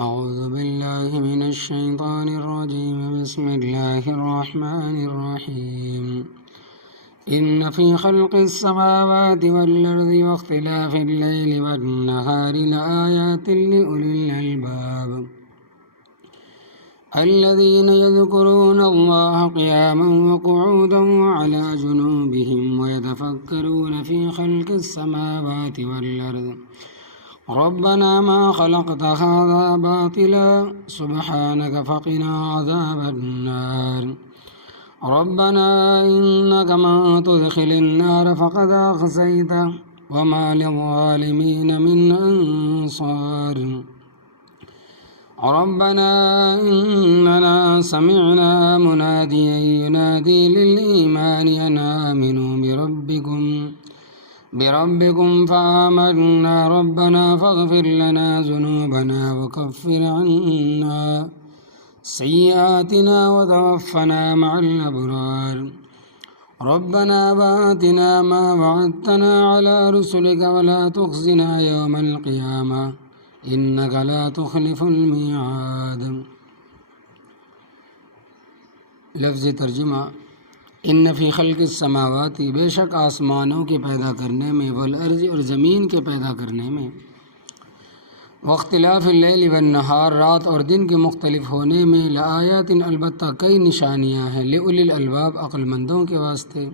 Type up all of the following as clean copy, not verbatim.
أعوذ بالله من الشيطان الرجيم بسم الله الرحمن الرحيم إن في خلق السماوات والأرض واختلاف الليل والنهار لآيات لأولي الألباب الذين يذكرون الله قياما وقعودا وعلى جنوبهم ويتفكرون في خلق السماوات والأرض ربنا ما خلقت هذا باطلا سبحانك فقنا عذاب النار ربنا إنك من تدخل النار فقد أخزيته وما للظالمين من أنصار ربنا إننا سمعنا مناديا ينادي للإيمان أن آمنوا بربكم فآمنا ربنا فاغفر لنا ذنوبنا وكفر عنا سيئاتنا وتوفنا مع الأبرار ربنا وآتنا ما وعدتنا على رسلك ولا تخزنا يوم القيامة إنك لا تخلف الميعاد۔ لفظ ترجمہ ان فی خلق السماوات، بے شک آسمانوں کے پیدا کرنے میں، والارض اور زمین کے پیدا کرنے میں، واختلاف اللیل والنہار رات اور دن کے مختلف ہونے میں، لآیات البتہ کئی نشانیاں ہیں، لأولی الالباب عقل مندوں کے واسطے،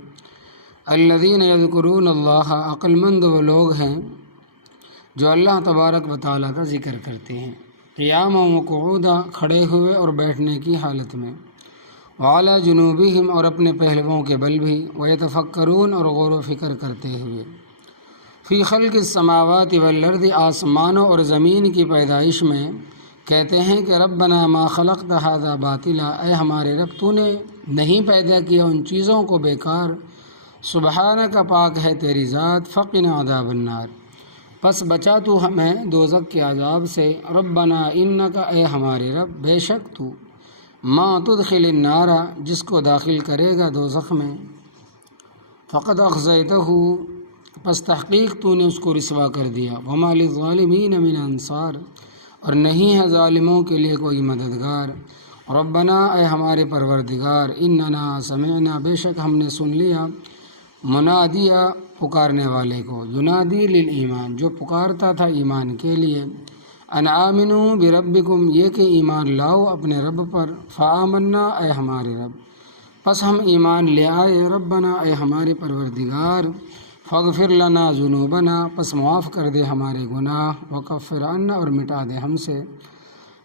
الذین یذکرون اللہ عقل مند وہ لوگ ہیں جو اللہ تبارک و تعالیٰ کا ذکر کرتے ہیں، قیاما و قعودا کھڑے ہوئے اور بیٹھنے کی حالت میں، وعلی جنوبہم اور اپنے پہلوؤں کے بل بھی، ویتفکرون اور غور و فکر کرتے ہوئے، فی خلق السماوات والارض آسمانوں اور زمین کی پیدائش میں، کہتے ہیں کہ ربنا ما خلقت ھذا باطلا، اے ہمارے رب تو نے نہیں پیدا کیا ان چیزوں کو بیکار، سبحانک پاک ہے تیری ذات، فقنا عذاب النار پس بچا تو ہمیں دوزخ کے عذاب سے، ربنا انک اے ہمارے رب بے شک تو، ما تدخل النار جس کو داخل کرے گا دوزخ میں، فقد اخزیتہ پس تحقیق تو نے اس کو رسوا کر دیا، وما للظالمین من انصار اور نہیں ہے ظالموں کے لیے کوئی مددگار، ربنا اے ہمارے پروردگار اننا سمعنا بے شک ہم نے سن لیا، منادیہ پکارنے والے کو، ینادی للایمان جو پکارتا تھا ایمان کے لیے، ان آمنوا بربکم یہ کہ ایمان لاؤ اپنے رب پر، فآمنا اے ہمارے رب پس ہم ایمان لے آئے، ربنا اے ہمارے پروردگار فاغفر لنا ذنوبنا پس معاف کر دے ہمارے گناہ، وکفر عنا اور مٹا دے ہم سے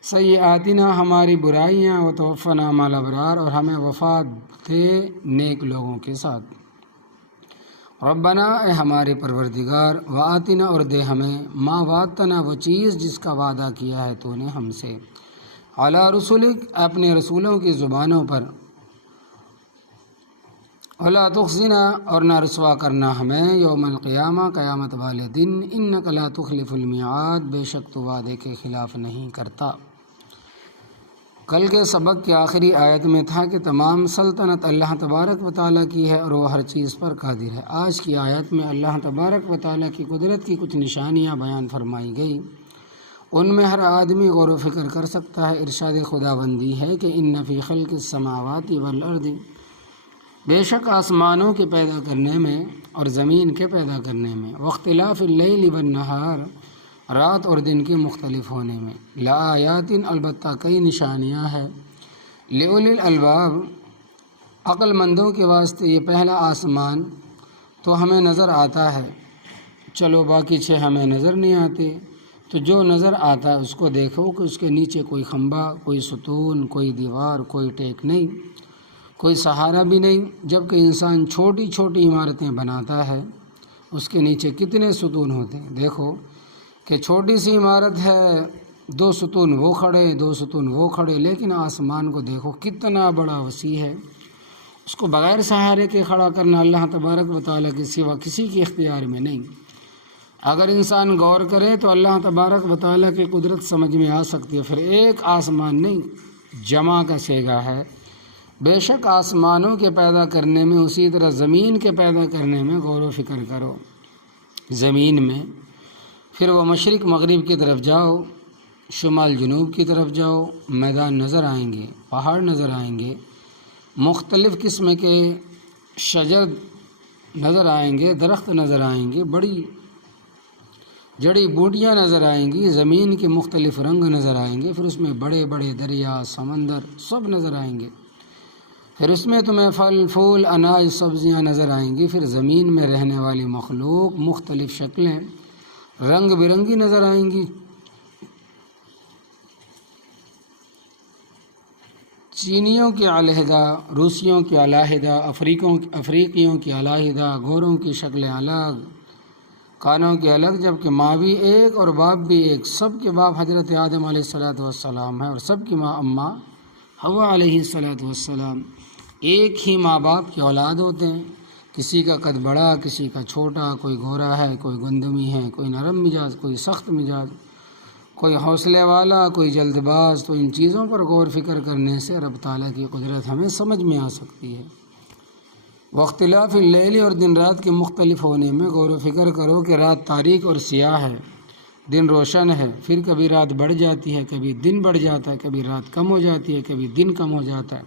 سیئاتنا ہماری برائیاں، وتوفنا مع الابرار اور ہمیں وفات دے نیک لوگوں کے ساتھ، ربنا اے ہمارے پروردگار وآتنا اور دے ہمیں ما وعدتنا وہ چیز جس کا وعدہ کیا ہے تو نے ہم سے، علی رسولک اپنے رسولوں کی زبانوں پر، ولا تخزنا اور نہ رسوا کرنا ہمیں یوم القیامہ قیامت والے دن، انک لا تخلف المیعاد بے شک تو وعدے کے خلاف نہیں کرتا۔ کل کے سبق کی آخری آیت میں تھا کہ تمام سلطنت اللہ تبارک و تعالیٰ کی ہے اور وہ ہر چیز پر قادر ہے۔ آج کی آیت میں اللہ تبارک و تعالیٰ کی قدرت کی کچھ نشانیاں بیان فرمائی گئی، ان میں ہر آدمی غور و فکر کر سکتا ہے۔ ارشاد خداوندی ہے کہ ان فی خلق السماوات والارض بے شک آسمانوں کے پیدا کرنے میں اور زمین کے پیدا کرنے میں، واختلاف اللیل والنہار رات اور دن کے مختلف ہونے میں، لآیات البتہ کئی نشانیاں ہیں، لأولی الالباب عقل مندوں کے واسطے۔ یہ پہلا آسمان تو ہمیں نظر آتا ہے، چلو باقی 6 ہمیں نظر نہیں آتے، تو جو نظر آتا ہے اس کو دیکھو کہ اس کے نیچے کوئی کھمبا، کوئی ستون، کوئی دیوار، کوئی ٹیک نہیں، کوئی سہارا بھی نہیں۔ جب کہ انسان چھوٹی چھوٹی عمارتیں بناتا ہے اس کے نیچے کتنے ستون ہوتے ہیں، دیکھو کہ چھوٹی سی عمارت ہے، 2 ستون وہ کھڑے، 2 ستون وہ کھڑے، لیکن آسمان کو دیکھو کتنا بڑا وسیع ہے، اس کو بغیر سہارے کے کھڑا کرنا اللہ تبارک و تعالیٰ کے سوا کسی کے اختیار میں نہیں۔ اگر انسان غور کرے تو اللہ تبارک و تعالیٰ کی قدرت سمجھ میں آ سکتی ہے۔ پھر ایک آسمان نہیں، جمع کا صیغہ ہے، بے شک آسمانوں کے پیدا کرنے میں، اسی طرح زمین کے پیدا کرنے میں غور و فکر کرو۔ زمین میں پھر وہ مشرق مغرب کی طرف جاؤ، شمال جنوب کی طرف جاؤ، میدان نظر آئیں گے، پہاڑ نظر آئیں گے، مختلف قسم کے شجر نظر آئیں گے، درخت نظر آئیں گے، بڑی جڑی بوٹیاں نظر آئیں گی، زمین کے مختلف رنگ نظر آئیں گے، پھر اس میں بڑے بڑے دریا، سمندر سب نظر آئیں گے، پھر اس میں تمہیں پھل پھول، اناج، سبزیاں نظر آئیں گی، پھر زمین میں رہنے والی مخلوق مختلف شکلیں رنگ برنگی نظر آئیں گی، چینیوں کے علیحدہ، روسیوں کے علیحدہ، افریقیوں کی علیحدہ، گوروں کی شکلیں الگ، کانوں کے الگ، جبکہ ماں بھی ایک اور باپ بھی ایک، سب کے باپ حضرت آدم علیہ السلام ہے اور سب کی ماں اماں حوا علیہ السلام، ایک ہی ماں باپ کے اولاد ہوتے ہیں، کسی کا قد بڑا، کسی کا چھوٹا، کوئی گورا ہے، کوئی گندمی ہے، کوئی نرم مزاج، کوئی سخت مزاج، کوئی حوصلے والا، کوئی جلد باز۔ تو ان چیزوں پر غور فکر کرنے سے رب تعالیٰ کی قدرت ہمیں سمجھ میں آ سکتی ہے۔ واختلاف اللیل، اور دن رات کے مختلف ہونے میں غور و فکر کرو کہ رات تاریک اور سیاہ ہے، دن روشن ہے، پھر کبھی رات بڑھ جاتی ہے، کبھی دن بڑھ جاتا ہے، کبھی رات کم ہو جاتی ہے، کبھی دن کم ہو جاتا ہے۔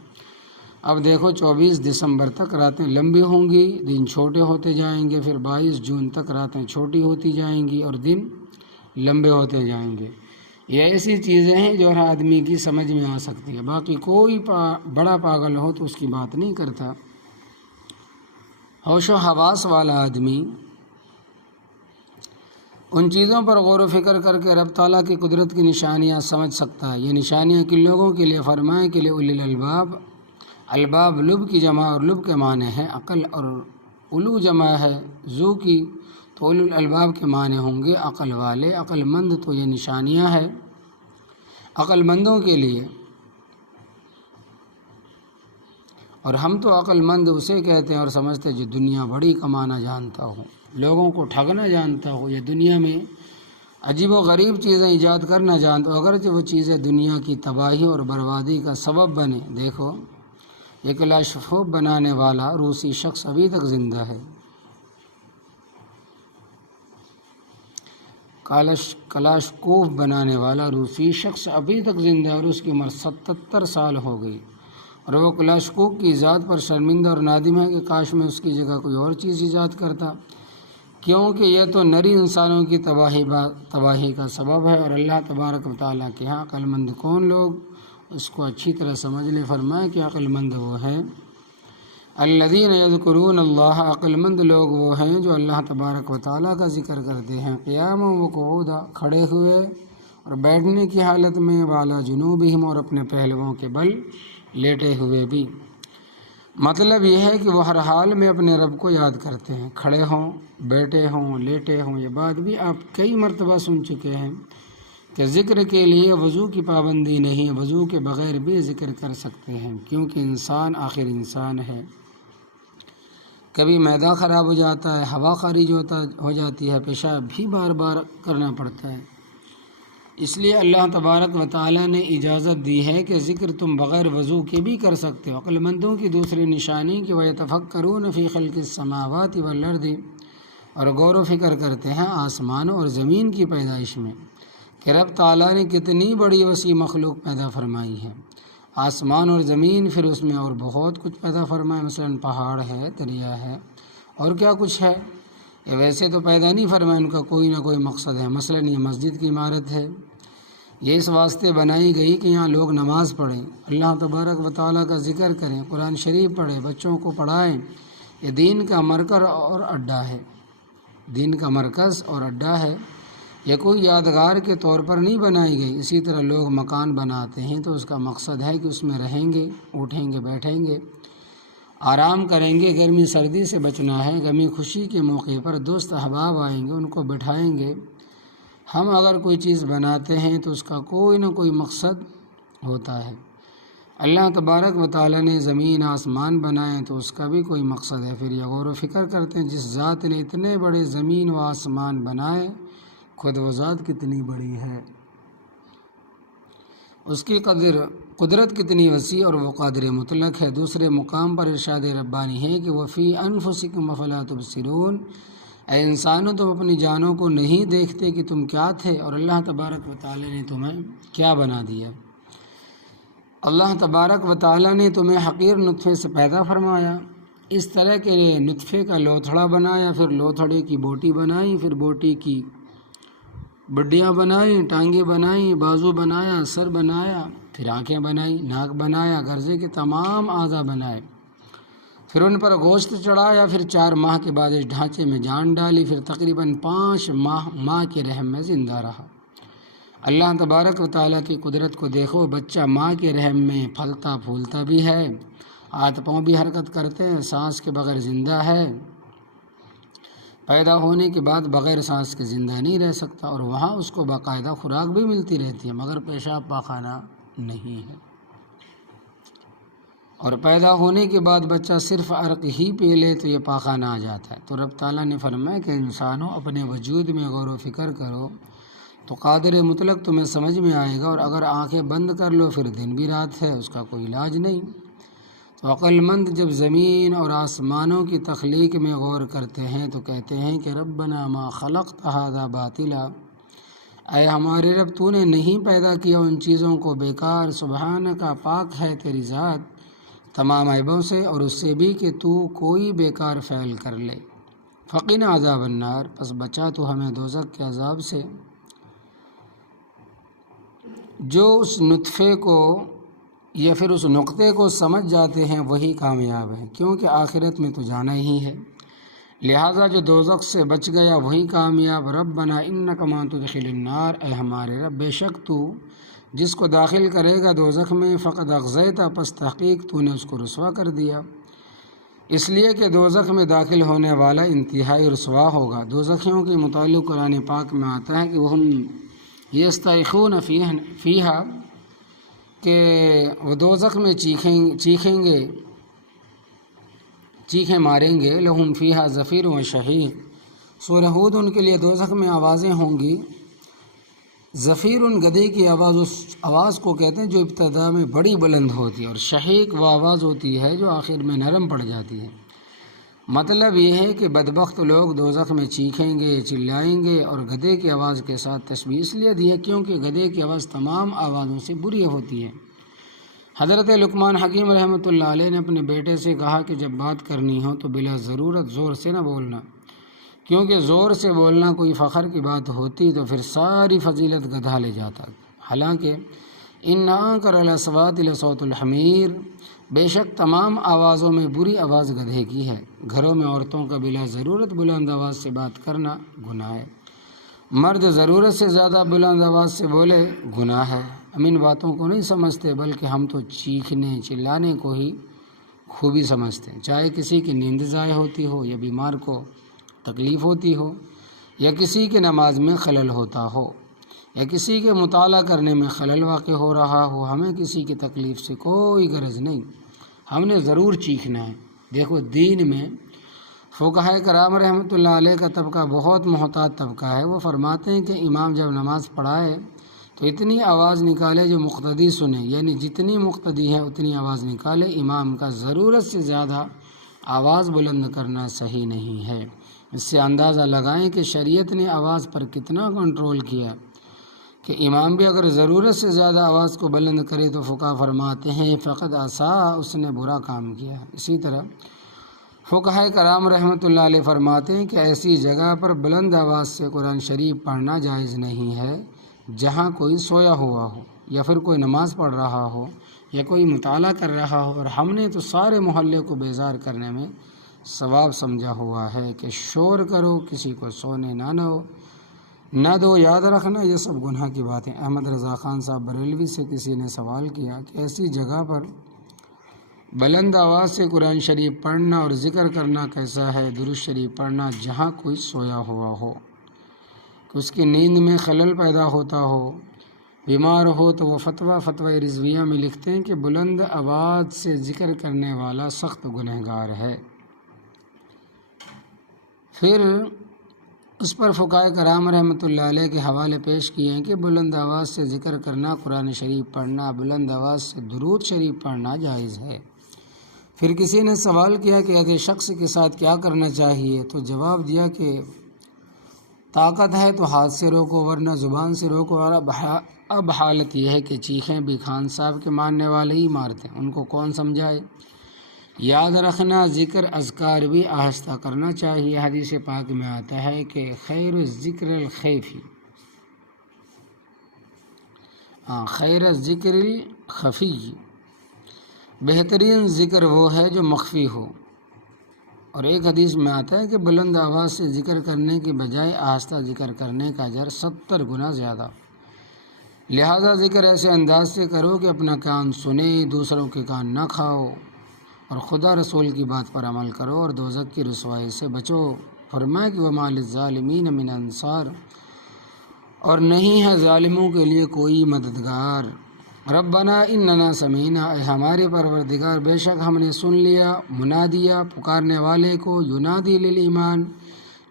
اب دیکھو 24 دسمبر تک راتیں لمبی ہوں گی، دن چھوٹے ہوتے جائیں گے، پھر 22 جون تک راتیں چھوٹی ہوتی جائیں گی اور دن لمبے ہوتے جائیں گے۔ یہ ایسی چیزیں ہیں جو ہر آدمی کی سمجھ میں آ سکتی ہے، باقی کوئی بڑا پاگل ہو تو اس کی بات نہیں کرتا۔ ہوش و حواس والا آدمی ان چیزوں پر غور و فکر کر کے رب تعالیٰ کی قدرت کی نشانیاں سمجھ سکتا ہے۔ یہ نشانیاں کن لوگوں کے لیے فرمائیں کہ اولی الالباب، الباب لب کی جمع اور لب کے معنی ہے عقل، اور الو جمع ہے ذو کی، تو اولی الالباب کے معنی ہوں گے عقل والے، عقل مند۔ تو یہ نشانیاں ہیں عقل مندوں کے لیے، اور ہم تو عقل مند اسے کہتے ہیں اور سمجھتے جو دنیا بڑی کمانا جانتا ہو، لوگوں کو ٹھگنا جانتا ہو، یا دنیا میں عجیب و غریب چیزیں ایجاد کرنا جانتا ہو، اگرچہ وہ چیزیں دنیا کی تباہی اور بربادی کا سبب بنے۔ دیکھو یہ کلاشکوف بنانے والا روسی شخص ابھی تک زندہ ہے، کلاشکوف بنانے والا روسی شخص ابھی تک زندہ ہے اور اس کی عمر 77 سال ہو گئی، اور وہ کلاشکوف کی ایجاد پر شرمندہ اور نادم ہے کہ کاش میں اس کی جگہ کوئی اور چیز ایجاد کرتا، کیونکہ یہ تو نری انسانوں کی تباہی کا سبب ہے۔ اور اللہ تبارک و تعالیٰ کے ہاں عقل مند کون لوگ، اس کو اچھی طرح سمجھ لے۔ فرمائے کہ عقل مند وہ ہیں الذین یذکرون اللہ، عقل مند لوگ وہ ہیں جو اللہ تبارک و تعالیٰ کا ذکر کرتے ہیں قیاما و قعودا، کھڑے ہوئے اور بیٹھنے کی حالت میں، وعلی جنوبہم، اور اپنے پہلوؤں کے بل لیٹے ہوئے بھی۔ مطلب یہ ہے کہ وہ ہر حال میں اپنے رب کو یاد کرتے ہیں، کھڑے ہوں، بیٹھے ہوں، لیٹے ہوں۔ یہ بات بھی آپ کئی مرتبہ سن چکے ہیں کہ ذکر کے لیے وضو کی پابندی نہیں، وضو کے بغیر بھی ذکر کر سکتے ہیں، کیونکہ انسان آخر انسان ہے، کبھی معدہ خراب ہو جاتا ہے، ہوا خارج ہو جاتی ہے، پیشاب بھی بار بار کرنا پڑتا ہے، اس لیے اللہ تبارک و تعالیٰ نے اجازت دی ہے کہ ذکر تم بغیر وضو کے بھی کر سکتے ہو۔ عقل مندوں کی دوسری نشانی کہ وَيَتَفَكَّرُونَ فِي خَلْقِ السَّمَاوَاتِ وَالْأَرْضِ، اور غور و فکر کرتے ہیں آسمانوں اور زمین کی پیدائش میں، کہ رب تعالیٰ نے کتنی بڑی وسیع مخلوق پیدا فرمائی ہے، آسمان اور زمین، پھر اس میں اور بہت کچھ پیدا فرمایا، مثلا پہاڑ ہے، دریا ہے، اور کیا کچھ ہے، یہ ویسے تو پیدا نہیں فرمایا، ان کا کوئی نہ کوئی مقصد ہے۔ مثلا یہ مسجد کی عمارت ہے، یہ اس واسطے بنائی گئی کہ یہاں لوگ نماز پڑھیں، اللہ تبارک و تعالیٰ کا ذکر کریں، قرآن شریف پڑھیں، بچوں کو پڑھائیں۔ یہ دین کا مرکز اور اڈا ہے، دین کا مرکز اور اڈا ہے، یہ کوئی یادگار کے طور پر نہیں بنائی گئی۔ اسی طرح لوگ مکان بناتے ہیں تو اس کا مقصد ہے کہ اس میں رہیں گے، اٹھیں گے، بیٹھیں گے، آرام کریں گے، گرمی سردی سے بچنا ہے، غمی خوشی کے موقع پر دوست احباب آئیں گے، ان کو بٹھائیں گے۔ ہم اگر کوئی چیز بناتے ہیں تو اس کا کوئی نہ کوئی مقصد ہوتا ہے۔ اللہ تبارک و تعالیٰ نے زمین آسمان بنائے تو اس کا بھی کوئی مقصد ہے۔ پھر یہ غور و فکر کرتے ہیں جس ذات نے اتنے بڑے زمین و آسمان بنائے، خود وہ ذات کتنی بڑی ہے، اس کی قدرت کتنی وسیع اور وہ قادر مطلق ہے۔ دوسرے مقام پر ارشاد ربانی ہے کہ وَفِي أَنفُسِكُمْ أَفَلَا تُبْصِرُونَ، اے انسانوں تم اپنی جانوں کو نہیں دیکھتے کہ تم کیا تھے اور اللہ تبارک و تعالی نے تمہیں کیا بنا دیا۔ اللہ تبارک و تعالی نے تمہیں حقیر نطفے سے پیدا فرمایا، اس طرح کے نطفے کا لوتھڑا بنایا، پھر لوتھڑے کی بوٹی بنائی، پھر بوٹی کی بڈیاں بنائیں، ٹانگیں بنائیں، بازو بنایا، سر بنایا، پھر آنکھیں بنائی، ناک بنایا، گرزے کے تمام اعضاء بنائے، پھر ان پر گوشت چڑھایا، پھر 4 ماہ کے بعد اس ڈھانچے میں جان ڈالی، پھر تقریباً 5 ماہ ماں کے رحم میں زندہ رہا۔ اللہ تبارک و تعالیٰ کی قدرت کو دیکھو، بچہ ماں کے رحم میں پھلتا پھولتا بھی ہے، ہاتھ پاؤں بھی حرکت کرتے ہیں، سانس کے بغیر زندہ ہے، پیدا ہونے کے بعد بغیر سانس کے زندہ نہیں رہ سکتا، اور وہاں اس کو باقاعدہ خوراک بھی ملتی رہتی ہے مگر پیشاب پاخانہ نہیں ہے، اور پیدا ہونے کے بعد بچہ صرف عرق ہی پی لے تو یہ پاخانہ آ جاتا ہے۔ تو رب تعالیٰ نے فرمایا کہ انسانوں اپنے وجود میں غور و فکر کرو تو قادر مطلق تمہیں سمجھ میں آئے گا، اور اگر آنکھیں بند کر لو پھر دن بھی رات ہے، اس کا کوئی علاج نہیں۔ تو عقل مند جب زمین اور آسمانوں کی تخلیق میں غور کرتے ہیں تو کہتے ہیں کہ ربنا ما خلقت ھذا باطلا، اے ہمارے رب تو نے نہیں پیدا کیا ان چیزوں کو بیکار، سبحانک پاک ہے تیری ذات تمام عیبوں سے، اور اس سے بھی کہ تو کوئی بیکار فعل کر لے۔ فقنا عذاب النار، پس بچا تو ہمیں دوزخ کے عذاب سے۔ جو اس نطفے کو یا پھر اس نقطے کو سمجھ جاتے ہیں وہی کامیاب ہیں، کیونکہ آخرت میں تو جانا ہی ہے، لہٰذا جو دوزخ سے بچ گیا وہی کامیاب۔ ربنا انک من تدخل النار، اے ہمارے رب بے شک تو جس کو داخل کرے گا دوزخ میں فقد اغزیتہ، پس تحقیق تو نے اس کو رسوا کر دیا، اس لیے کہ دوزخ میں داخل ہونے والا انتہائی رسوا ہوگا۔ دوزخیوں کے متعلق قرآن پاک میں آتا ہے کہ وہ یستیخون فیہا، کہ وہ دوزخ میں چیخیں گے، چیخیں ماریں گے، لہم فیہا زفیر و شہیق، سورہ ہود ان کے لیے دوزخ میں آوازیں ہوں گی، زفیر گدھے کی آواز، اس آواز کو کہتے ہیں جو ابتدا میں بڑی بلند ہوتی ہے، اور شہیق وہ آواز ہوتی ہے جو آخر میں نرم پڑ جاتی ہے۔ مطلب یہ ہے کہ بدبخت لوگ دوزخ میں چیخیں گے، چلائیں گے، اور گدھے کی آواز کے ساتھ تشبیہ اس لیے دی ہے کیونکہ گدھے کی آواز تمام آوازوں سے بری ہوتی ہے۔ حضرت لقمان حکیم رحمۃ اللہ علیہ نے اپنے بیٹے سے کہا کہ جب بات کرنی ہو تو بلا ضرورت زور سے نہ بولنا، کیونکہ زور سے بولنا کوئی فخر کی بات ہوتی تو پھر ساری فضیلت گدھا لے جاتا۔ حالانکہ ان انکر الاصوات لصوت الحمیر، بے شک تمام آوازوں میں بری آواز گدھے کی ہے۔ گھروں میں عورتوں کا بلا ضرورت بلند آواز سے بات کرنا گناہ ہے، مرد ضرورت سے زیادہ بلند آواز سے بولے گناہ ہے۔ ہم ان باتوں کو نہیں سمجھتے، بلکہ ہم تو چیخنے چلانے کو ہی خوبی سمجھتے ہیں، چاہے کسی کی نیند ضائع ہوتی ہو، یا بیمار کو تکلیف ہوتی ہو، یا کسی کے نماز میں خلل ہوتا ہو، یا کسی کے مطالعہ کرنے میں خلل واقع ہو رہا ہو، ہمیں کسی کی تکلیف سے کوئی غرض نہیں، ہم نے ضرور چیخنا ہے۔ دیکھو دین میں فقہائے کرام رحمۃ اللہ علیہ کا طبقہ بہت محتاط طبقہ ہے، وہ فرماتے ہیں کہ امام جب نماز پڑھائے تو اتنی آواز نکالے جو مقتدی سنے، یعنی جتنی مقتدی ہے اتنی آواز نکالے، امام کا ضرورت سے زیادہ آواز بلند کرنا صحیح نہیں ہے۔ اس سے اندازہ لگائیں کہ شریعت نے آواز پر کتنا کنٹرول کیا، کہ امام بھی اگر ضرورت سے زیادہ آواز کو بلند کرے تو فقہا فرماتے ہیں فقد عصا، اس نے برا کام کیا۔ اسی طرح فقہائے کرام رحمۃ اللہ علیہ فرماتے ہیں کہ ایسی جگہ پر بلند آواز سے قرآن شریف پڑھنا جائز نہیں ہے جہاں کوئی سویا ہوا ہو، یا پھر کوئی نماز پڑھ رہا ہو، یا کوئی مطالعہ کر رہا ہو، اور ہم نے تو سارے محلے کو بیزار کرنے میں ثواب سمجھا ہوا ہے کہ شور کرو، کسی کو سونے نہ دو۔ یاد رکھنا یہ سب گناہ کی باتیں۔ احمد رضا خان صاحب بریلوی سے کسی نے سوال کیا کہ ایسی جگہ پر بلند آواز سے قرآن شریف پڑھنا اور ذکر کرنا کیسا ہے؟ درود شریف پڑھنا جہاں کوئی سویا ہوا ہو، کہ اس کی نیند میں خلل پیدا ہوتا ہو، بیمار ہو، تو وہ فتویٰ رضویہ میں لکھتے ہیں کہ بلند آواز سے ذکر کرنے والا سخت گنہگار ہے۔ پھر اس پر فقہائے کرام رحمۃ اللہ علیہ کے حوالے پیش کیے ہیں کہ بلند آواز سے ذکر کرنا، قرآن شریف پڑھنا، بلند آواز سے درود شریف پڑھنا جائز ہے۔ پھر کسی نے سوال کیا کہ ایسے شخص کے ساتھ کیا کرنا چاہیے، تو جواب دیا کہ طاقت ہے تو ہاتھ سے روکو ورنہ زبان سے روکو، اور اب حالت یہ ہے کہ چیخیں بھی خان صاحب کے ماننے والے ہی مارتے ہیں، ان کو کون سمجھائے۔ یاد رکھنا ذکر اذکار بھی آہستہ کرنا چاہیے۔ حدیث پاک میں آتا ہے کہ خیر الذکر الخفی، خیر الذکر الخفی، بہترین ذکر وہ ہے جو مخفی ہو۔ اور ایک حدیث میں آتا ہے کہ بلند آواز سے ذکر کرنے کے بجائے آہستہ ذکر کرنے کا اجر 70 گنا زیادہ۔ لہذا ذکر ایسے انداز سے کرو کہ اپنا کان سنے، دوسروں کے کان نہ کھاؤ، اور خدا رسول کی بات پر عمل کرو اور دوزخ کی رسوائی سے بچو۔ فرمایا کہ وَمَا لِلظَّالِمِينَ مِنْ أَنصَارٍ، اور نہیں ہے ظالموں کے لیے کوئی مددگار۔ ربنا اننا سمینا، اے ہمارے پروردگار بے شک ہم نے سن لیا منادیا، پکارنے والے کو، ینادی للایمان،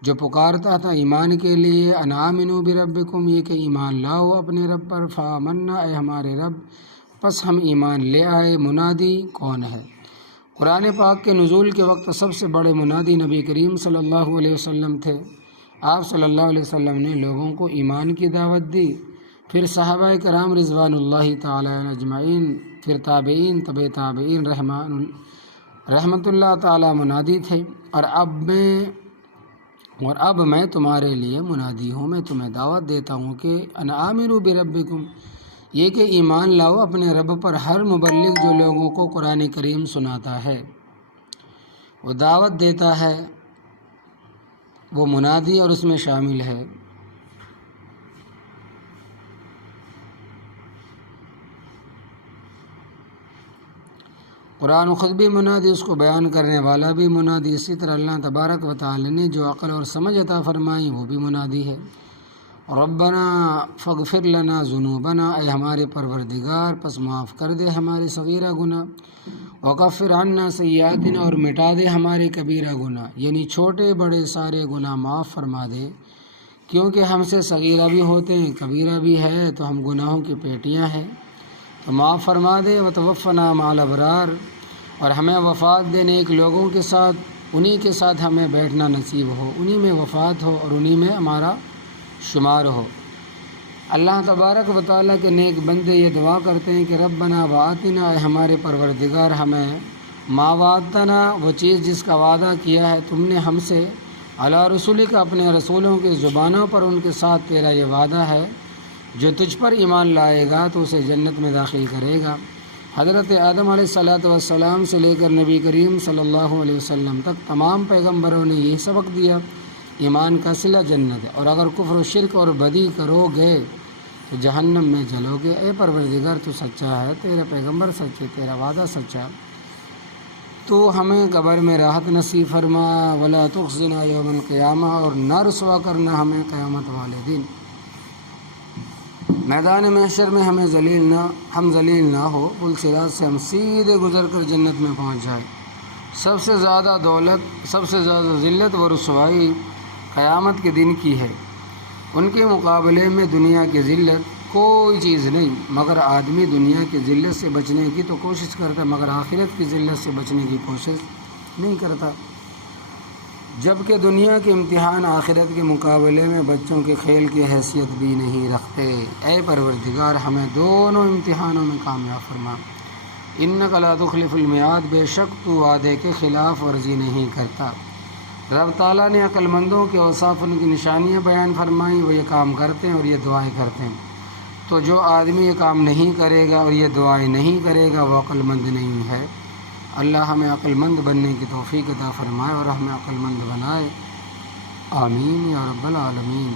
جو پکارتا تھا ایمان کے لیے، ان آمنوا بربکم، یہ کہ ایمان لاؤ اپنے رب پر، فآمنا، اے ہمارے رب پس ہم ایمان لے آئے۔ منادی کون ہے؟ قرآن پاک کے نزول کے وقت سب سے بڑے منادی نبی کریم صلی اللہ علیہ وسلم تھے۔ آپ صلی اللہ علیہ وسلم نے لوگوں کو ایمان کی دعوت دی، پھر صحابہ کرام رضوان اللہ تعالی اجمعین، پھر تابعین، طبع تابعین رحمۃ اللہ تعالی منادی تھے، اور اب میں تمہارے لیے منادی ہوں، میں تمہیں دعوت دیتا ہوں کہ ان آمنوا بربکم، یہ کہ ایمان لاؤ اپنے رب پر۔ ہر مبلغ جو لوگوں کو قرآن کریم سناتا ہے، وہ دعوت دیتا ہے، وہ منادی اور اس میں شامل ہے۔ قرآن خود بھی منادی، اس کو بیان کرنے والا بھی منادی، اسی طرح اللہ تبارک و تعالی نے جو عقل اور سمجھ عطا فرمائی وہ بھی منادی ہے۔ ربنا فاغفر لنا ذنوبنا، اے ہمارے پروردگار پس معاف کر دے ہمارے صغیرہ گناہ، وکفر عنا سیئاتنا، اور مٹا دے ہمارے کبیرہ گناہ، یعنی چھوٹے بڑے سارے گناہ معاف فرما دے، کیونکہ ہم سے صغیرہ بھی ہوتے ہیں کبیرہ بھی ہے، تو ہم گناہوں کی پیٹیاں ہیں، تو معاف فرما دے۔ وتوفنا مع الابرار، اور ہمیں وفات دے نیک لوگوں کے ساتھ، انہی کے ساتھ ہمیں بیٹھنا نصیب ہو، انہی میں وفات ہو اور انہی میں ہمارا شمار ہو۔ اللہ تبارک و تعالیٰ کے نیک بندے یہ دعا کرتے ہیں کہ ربنا وآتنا، اے ہمارے پروردگار ہمیں ما وعدتنا، وہ چیز جس کا وعدہ کیا ہے تم نے ہم سے، علی رسولک، اپنے رسولوں کی زبانوں پر ان کے ساتھ تیرا یہ وعدہ ہے، جو تجھ پر ایمان لائے گا تو اسے جنت میں داخل کرے گا۔ حضرت آدم علیہ السلام سے لے کر نبی کریم صلی اللہ علیہ وسلم تک تمام پیغمبروں نے یہی سبق دیا، ایمان کا صلہ جنت ہے، اور اگر کفر و شرک اور بدی کرو گے تو جہنم میں جلو گے۔ اے پروردگار تو سچا ہے، تیرے پیغمبر سچے، تیرا وعدہ سچا، تو ہمیں قبر میں راحت نصیب فرما، ولا تخزنا یوم القیامہ، اور نہ رسوا کرنا ہمیں قیامت والے دن۔ میدان محشر میں ہم ذلیل نہ ہو، پل صراط سے ہم سیدھے گزر کر جنت میں پہنچ جائیں۔ سب سے زیادہ دولت، سب سے زیادہ ذلت و رسوائی قیامت کے دن کی ہے، ان کے مقابلے میں دنیا کی ذلت کوئی چیز نہیں، مگر آدمی دنیا کی ذلت سے بچنے کی تو کوشش کرتا، مگر آخرت کی ذلت سے بچنے کی کوشش نہیں کرتا، جبکہ دنیا کے امتحان آخرت کے مقابلے میں بچوں کے کھیل کی حیثیت بھی نہیں رکھتے۔ اے پروردگار ہمیں دونوں امتحانوں میں کامیاب فرما۔ انک لا تخلف المیعاد، بے شک تو وعدے کے خلاف ورزی نہیں کرتا۔ رب تعالیٰ نے عقل مندوں کے اوصاف، ان کی نشانیاں بیان فرمائیں، وہ یہ کام کرتے ہیں اور یہ دعائیں کرتے ہیں، تو جو آدمی یہ کام نہیں کرے گا اور یہ دعائیں نہیں کرے گا وہ عقل مند نہیں ہے۔ اللہ ہمیں عقل مند بننے کی توفیق عطا فرمائے اور ہمیں عقل مند بنائے، آمین یا رب العالمین۔